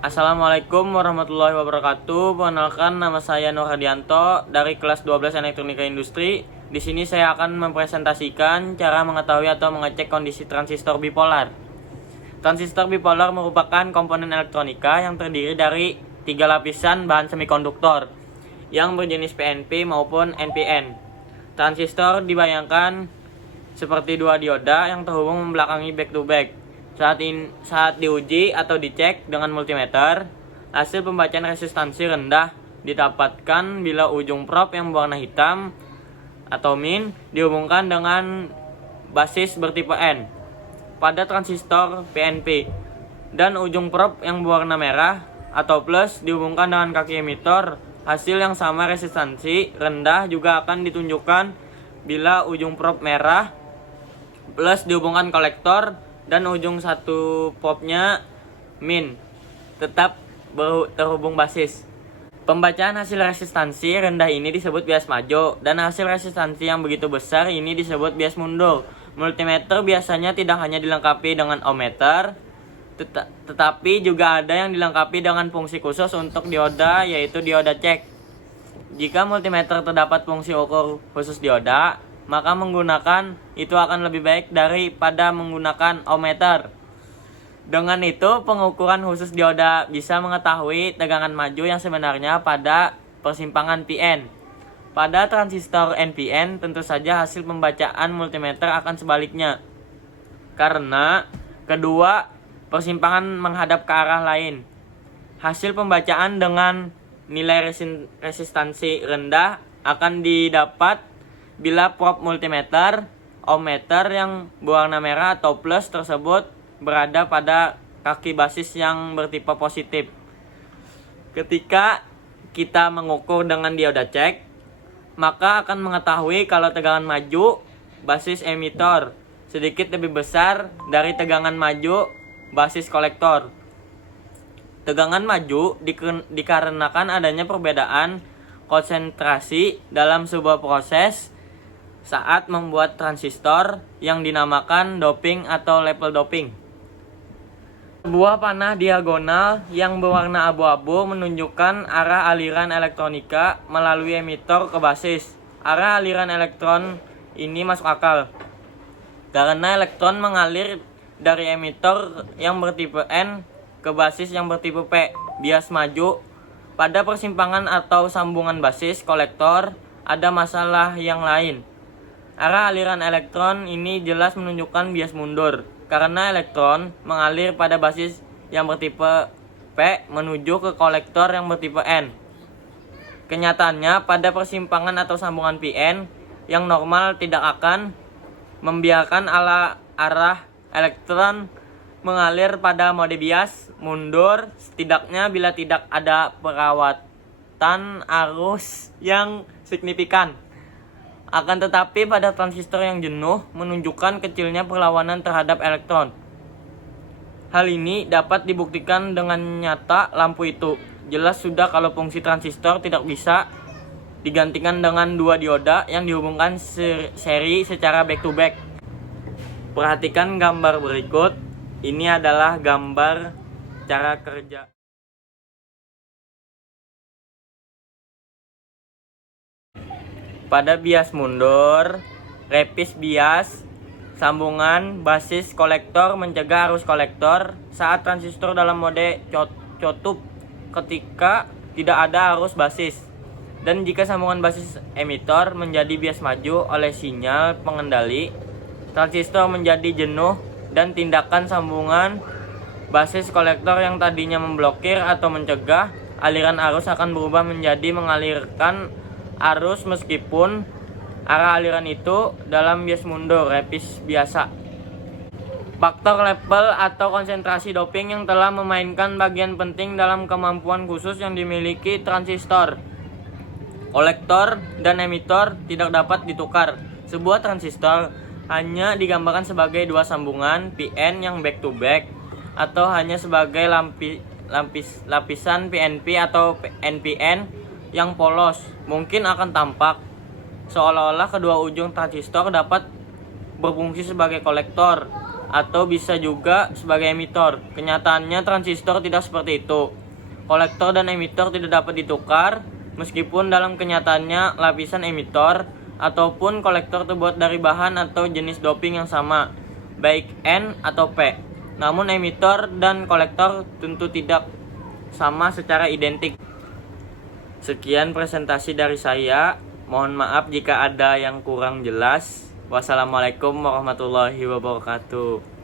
Assalamualaikum warahmatullahi wabarakatuh. Perkenalkan, nama saya Nur Hadianto dari kelas 12 Elektronika Industri. Di sini saya akan mempresentasikan cara mengetahui atau mengecek kondisi transistor bipolar. Transistor bipolar merupakan komponen elektronika yang terdiri dari 3 lapisan bahan semikonduktor yang berjenis PNP maupun NPN. Transistor dibayangkan seperti dua dioda yang terhubung membelakangi back to back. Saat diuji atau dicek dengan multimeter, hasil pembacaan resistansi rendah didapatkan bila ujung probe yang berwarna hitam atau min dihubungkan dengan basis bertipe N pada transistor PNP, dan ujung probe yang berwarna merah atau plus dihubungkan dengan kaki emitor. Hasil yang sama resistansi rendah juga akan ditunjukkan bila ujung probe merah plus dihubungkan kolektor dan ujung satu probe-nya min tetap terhubung basis. Pembacaan hasil resistansi rendah ini disebut bias maju, dan hasil resistansi yang begitu besar ini disebut bias mundur. Multimeter biasanya tidak hanya dilengkapi dengan ohmmeter, tetapi juga ada yang dilengkapi dengan fungsi khusus untuk dioda, yaitu dioda cek. Jika multimeter terdapat fungsi ukur khusus dioda, maka menggunakan itu akan lebih baik daripada menggunakan ohmmeter. Dengan itu, pengukuran khusus dioda bisa mengetahui tegangan maju yang sebenarnya pada persimpangan PN. Pada transistor NPN, tentu saja hasil pembacaan multimeter akan sebaliknya, karena kedua persimpangan menghadap ke arah lain. Hasil pembacaan dengan nilai resistansi rendah akan didapat bila probe multimeter ohmmeter yang berwarna merah atau plus tersebut berada pada kaki basis yang bertipe positif. Ketika kita mengukur dengan dioda cek, maka akan mengetahui kalau tegangan maju basis emitor sedikit lebih besar dari tegangan maju basis kolektor. Tegangan maju dikarenakan adanya perbedaan konsentrasi dalam sebuah proses saat membuat transistor yang dinamakan doping atau level doping. Sebuah panah diagonal yang berwarna abu-abu menunjukkan arah aliran elektronika melalui emitor ke basis. Arah aliran elektron ini masuk akal karena elektron mengalir dari emitor yang bertipe N ke basis yang bertipe P, bias maju. Pada persimpangan atau sambungan basis kolektor ada masalah yang lain. Arah aliran elektron ini jelas menunjukkan bias mundur, karena elektron mengalir pada basis yang bertipe P menuju ke kolektor yang bertipe N. Kenyataannya, pada persimpangan atau sambungan PN yang normal tidak akan membiarkan arah elektron mengalir pada mode bias mundur, setidaknya bila tidak ada perawatan arus yang signifikan. Akan tetapi pada transistor yang jenuh menunjukkan kecilnya perlawanan terhadap elektron. Hal ini dapat dibuktikan dengan nyata lampu itu. Jelas sudah kalau fungsi transistor tidak bisa digantikan dengan dua dioda yang dihubungkan seri secara back to back. Perhatikan gambar berikut. Ini adalah gambar cara kerja. Pada bias mundur, repis bias, sambungan basis kolektor mencegah arus kolektor saat transistor dalam mode cotup ketika tidak ada arus basis. Dan jika sambungan basis emitor menjadi bias maju oleh sinyal pengendali, transistor menjadi jenuh dan tindakan sambungan basis kolektor yang tadinya memblokir atau mencegah aliran arus akan berubah menjadi mengalirkan arus meskipun arah aliran itu dalam bias mundur repis biasa. Faktor level atau konsentrasi doping yang telah memainkan bagian penting dalam kemampuan khusus yang dimiliki transistor. Kolektor dan emitor tidak dapat ditukar. Sebuah transistor hanya digambarkan sebagai dua sambungan PN yang back to back, atau hanya sebagai lapisan PNP atau NPN yang polos. Mungkin akan tampak seolah-olah kedua ujung transistor dapat berfungsi sebagai kolektor. atau bisa juga sebagai emitor. Kenyataannya transistor tidak seperti itu. Kolektor dan emitor tidak dapat ditukar, meskipun dalam kenyataannya lapisan emitor ataupun kolektor terbuat dari bahan atau jenis doping yang sama, baik N atau P. Namun emitor dan kolektor tentu tidak sama secara identik. Sekian presentasi dari saya. Mohon maaf jika ada yang kurang jelas. Wassalamualaikum warahmatullahi wabarakatuh.